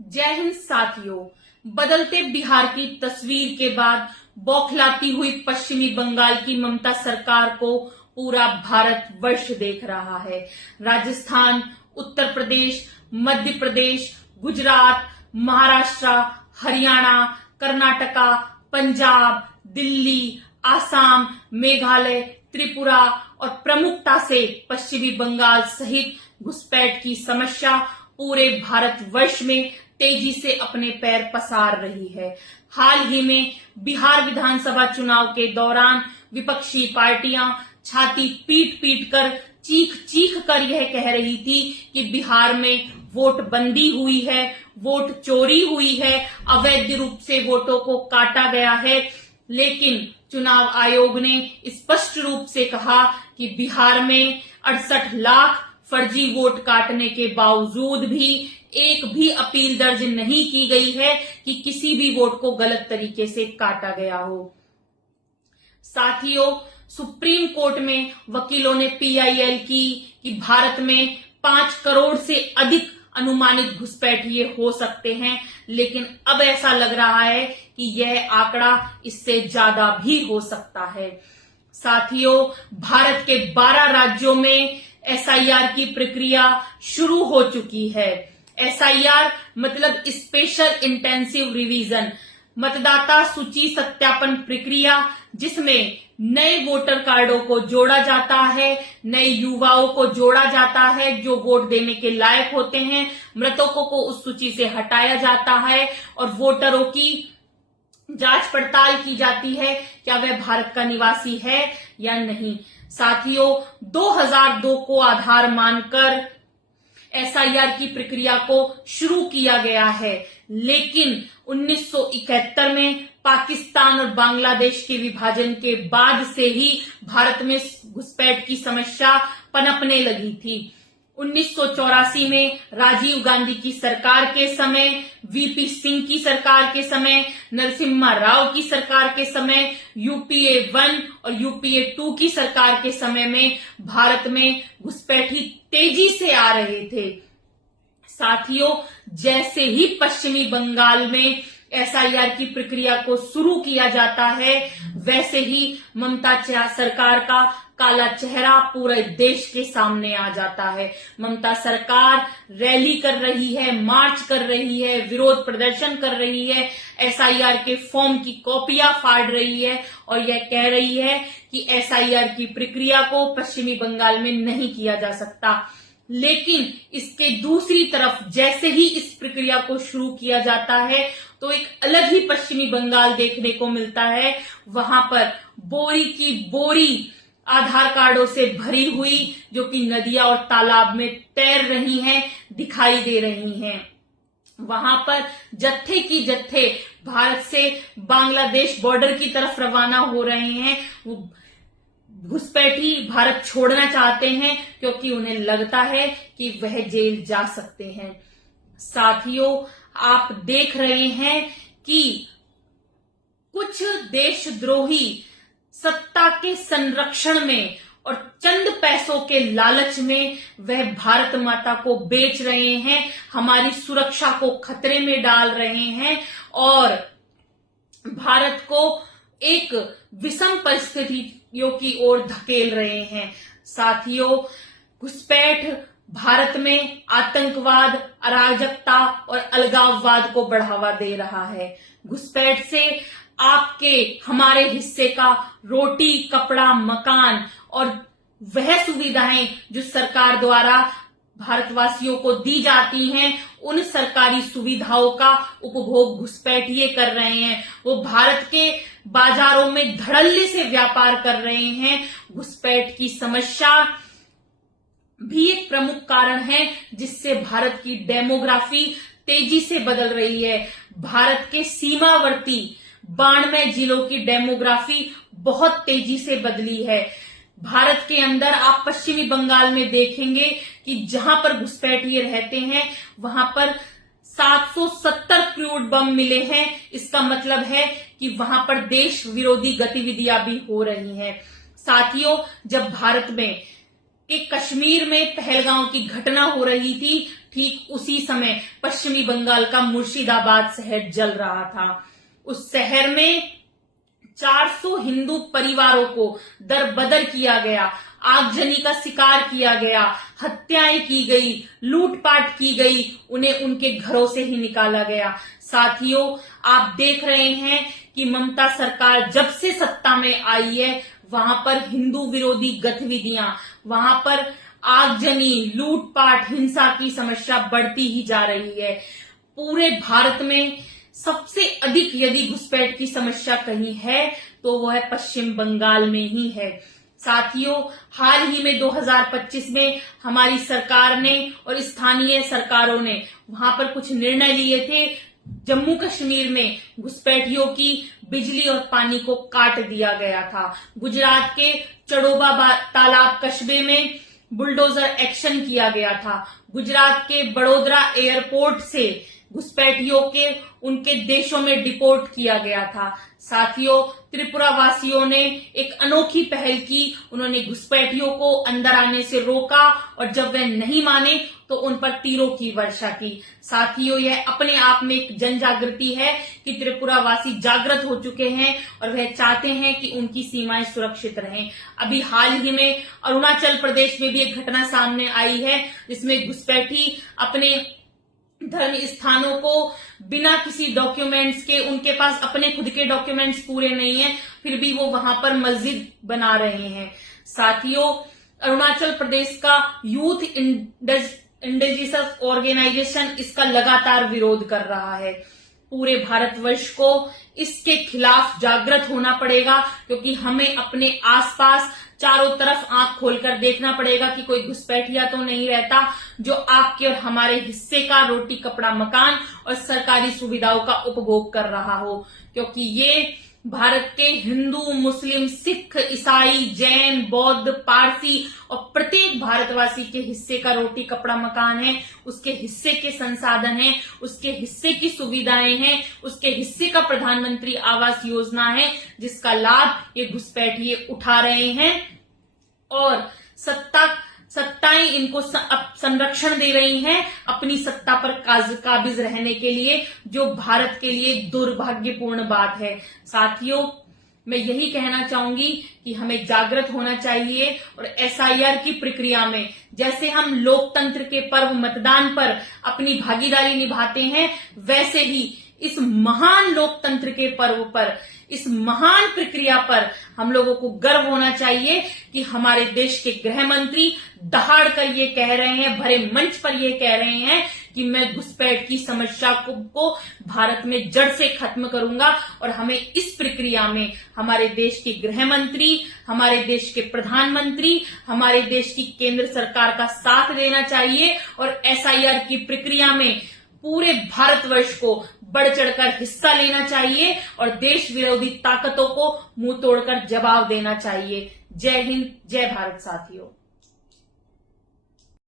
जय हिंद साथियों। बदलते बिहार की तस्वीर के बाद बौखलाती हुई पश्चिमी बंगाल की ममता सरकार को पूरा भारत वर्ष देख रहा है। राजस्थान, उत्तर प्रदेश, मध्य प्रदेश, गुजरात, महाराष्ट्र, हरियाणा, कर्नाटका, पंजाब, दिल्ली, आसाम, मेघालय, त्रिपुरा और प्रमुखता से पश्चिमी बंगाल सहित घुसपैठ की समस्या पूरे भारतवर्ष में तेजी से अपने पैर पसार रही है। हाल ही में बिहार विधानसभा चुनाव के दौरान विपक्षी पार्टियां छाती पीट पीट कर चीख चीख कर यह कह रही थी कि बिहार में वोट बंदी हुई है, वोट चोरी हुई है, अवैध रूप से वोटों को काटा गया है। लेकिन चुनाव आयोग ने स्पष्ट रूप से कहा कि बिहार में 68 लाख फर्जी वोट काटने के बावजूद भी एक भी अपील दर्ज नहीं की गई है कि किसी भी वोट को गलत तरीके से काटा गया हो। साथियों, सुप्रीम कोर्ट में वकीलों ने पीआईएल की कि भारत में 5 करोड़ से अधिक अनुमानित घुसपैठिए हो सकते हैं, लेकिन अब ऐसा लग रहा है कि यह आंकड़ा इससे ज्यादा भी हो सकता है। साथियों, भारत के 12 राज्यों में एसआईआर की प्रक्रिया शुरू हो चुकी है। एसआईआर मतलब स्पेशल इंटेंसिव रिवीजन, मतदाता सूची सत्यापन प्रक्रिया, जिसमें नए वोटर कार्डों को जोड़ा जाता है, नए युवाओं को जोड़ा जाता है जो वोट देने के लायक होते हैं, मृतकों को उस सूची से हटाया जाता है और वोटरों की जांच पड़ताल की जाती है क्या वह भारत का निवासी है या नहीं। साथियों, 2002 को आधार मानकर एसआईआर की प्रक्रिया को शुरू किया गया है, लेकिन 1971 में पाकिस्तान और बांग्लादेश के विभाजन के बाद से ही भारत में घुसपैठ की समस्या पनपने लगी थी। 1984 में राजीव गांधी की सरकार के समय, वीपी सिंह की सरकार के समय, नरसिम्हा राव की सरकार के समय, यूपीए 1 और यूपीए 2 की सरकार के समय में भारत में घुसपैठी तेजी से आ रहे थे। साथियों, जैसे ही पश्चिमी बंगाल में एसआईआर की प्रक्रिया को शुरू किया जाता है, वैसे ही ममता सरकार का काला चेहरा पूरे देश के सामने आ जाता है। ममता सरकार रैली कर रही है, मार्च कर रही है, विरोध प्रदर्शन कर रही है, एसआईआर के फॉर्म की कॉपियां फाड़ रही है और यह कह रही है कि एसआईआर की प्रक्रिया को पश्चिमी बंगाल में नहीं किया जा सकता। लेकिन इसके दूसरी तरफ जैसे ही इस प्रक्रिया को शुरू किया जाता है तो एक अलग ही पश्चिमी बंगाल देखने को मिलता है। वहां पर बोरी की बोरी आधार कार्डों से भरी हुई, जो कि नदियां और तालाब में तैर रही हैं, दिखाई दे रही हैं। वहां पर जत्थे की जत्थे भारत से बांग्लादेश बॉर्डर की तरफ रवाना हो रहे हैं। वो घुसपैठी भारत छोड़ना चाहते हैं क्योंकि उन्हें लगता है कि वह जेल जा सकते हैं। साथियों, आप देख रहे हैं कि कुछ देशद्रोही सत्ता के संरक्षण में और चंद पैसों के लालच में वह भारत माता को बेच रहे हैं, हमारी सुरक्षा को खतरे में डाल रहे हैं और भारत को एक विषम परिस्थितियों की ओर धकेल रहे हैं। साथियों, घुसपैठ भारत में आतंकवाद, अराजकता और अलगाववाद को बढ़ावा दे रहा है। घुसपैठ से आपके हमारे हिस्से का रोटी, कपड़ा, मकान और वह सुविधाएं जो सरकार द्वारा भारतवासियों को दी जाती हैं, उन सरकारी सुविधाओं का उपभोग घुसपैठिए कर रहे हैं। वो भारत के बाजारों में धड़ल्ले से व्यापार कर रहे हैं। घुसपैठ की समस्या भी एक प्रमुख कारण है जिससे भारत की डेमोग्राफी तेजी से बदल रही है। भारत के सीमावर्ती 92 जिलों की डेमोग्राफी बहुत तेजी से बदली है। भारत के अंदर आप पश्चिमी बंगाल में देखेंगे कि जहां पर घुसपैठिए रहते हैं वहां पर 770 क्रूड बम मिले हैं। इसका मतलब है कि वहां पर देश विरोधी गतिविधियां भी हो रही हैं। साथियों, जब भारत में कि कश्मीर में पहलगांव की घटना हो रही थी, ठीक उसी समय पश्चिमी बंगाल का मुर्शिदाबाद शहर जल रहा था। उस शहर में 400 हिंदू परिवारों को दरबदर किया गया, आगजनी का शिकार किया गया, हत्याएं की गई, लूटपाट की गई, उन्हें उनके घरों से ही निकाला गया। साथियों, आप देख रहे हैं कि ममता सरकार जब से सत्ता में आई है, वहां पर हिंदू विरोधी गतिविधियां, वहां पर आगजनी, लूटपाट, हिंसा की समस्या बढ़ती ही जा रही है। पूरे भारत में सबसे अधिक यदि घुसपैठ की समस्या कहीं है तो वो है पश्चिम बंगाल में ही है। साथियों, हाल ही में 2025 में हमारी सरकार ने और स्थानीय सरकारों ने वहां पर कुछ निर्णय लिए थे। जम्मू कश्मीर में घुसपैठियों की बिजली और पानी को काट दिया गया था। गुजरात के चड़ोबा तालाब कस्बे में बुलडोजर एक्शन किया गया था। गुजरात के बड़ोदरा एयरपोर्ट से घुसपैठियों के उनके देशों में डिपोर्ट किया गया था। साथियों, त्रिपुरा वासियों ने एक अनोखी पहल की। उन्होंने घुसपैठियों को अंदर आने से रोका और जब वे नहीं माने तो उन पर तीरों की वर्षा की। साथियों, यह अपने आप में एक जन जागृति है कि त्रिपुरा वासी जागृत हो चुके हैं और वह चाहते हैं कि उनकी सीमाएं सुरक्षित रहें। अभी हाल ही में अरुणाचल प्रदेश में भी एक घटना सामने आई है जिसमें घुसपैठी अपने धर्म स्थानों को बिना किसी डॉक्यूमेंट्स के, उनके पास अपने खुद के डॉक्यूमेंट्स पूरे नहीं है, फिर भी वो वहां पर मस्जिद बना रहे हैं। साथियों, अरुणाचल प्रदेश का यूथ इंडिजिनस ऑर्गेनाइजेशन इसका लगातार विरोध कर रहा है। पूरे भारतवर्ष को इसके खिलाफ जागृत होना पड़ेगा, क्योंकि हमें अपने आसपास चारों तरफ आंख खोलकर देखना पड़ेगा कि कोई घुसपैठिया तो नहीं रहता जो आपके और हमारे हिस्से का रोटी कपड़ा मकान और सरकारी सुविधाओं का उपभोग कर रहा हो। क्योंकि ये भारत के हिंदू, मुस्लिम, सिख, ईसाई, जैन, बौद्ध, पारसी और प्रत्येक भारतवासी के हिस्से का रोटी कपड़ा मकान है, उसके हिस्से के संसाधन है, उसके हिस्से की सुविधाएं हैं, उसके हिस्से का प्रधानमंत्री आवास योजना है, जिसका लाभ ये घुसपैठिए उठा रहे हैं और सत्ताएं इनको संरक्षण दे रही हैं अपनी सत्ता पर काबिज रहने के लिए, जो भारत के लिए दुर्भाग्यपूर्ण बात है। साथियों, मैं यही कहना चाहूंगी कि हमें जागृत होना चाहिए और एसआईआर की प्रक्रिया में जैसे हम लोकतंत्र के पर्व मतदान पर अपनी भागीदारी निभाते हैं, वैसे ही इस महान लोकतंत्र के पर्व पर, इस महान प्रक्रिया पर हम लोगों को गर्व होना चाहिए कि हमारे देश के गृह मंत्री दहाड़ कर ये कह रहे हैं, भरे मंच पर ये कह रहे हैं कि मैं घुसपैठ की समस्या को भारत में जड़ से खत्म करूंगा। और हमें इस प्रक्रिया में हमारे देश के गृह मंत्री, हमारे देश के प्रधानमंत्री, हमारे देश की केंद्र सरकार का साथ देना चाहिए और एसआईआर की प्रक्रिया में पूरे भारतवर्ष को बढ़ चढ़कर हिस्सा लेना चाहिए और देश विरोधी ताकतों को मुंह तोड़कर जवाब देना चाहिए। जय हिंद, जय भारत। साथियों।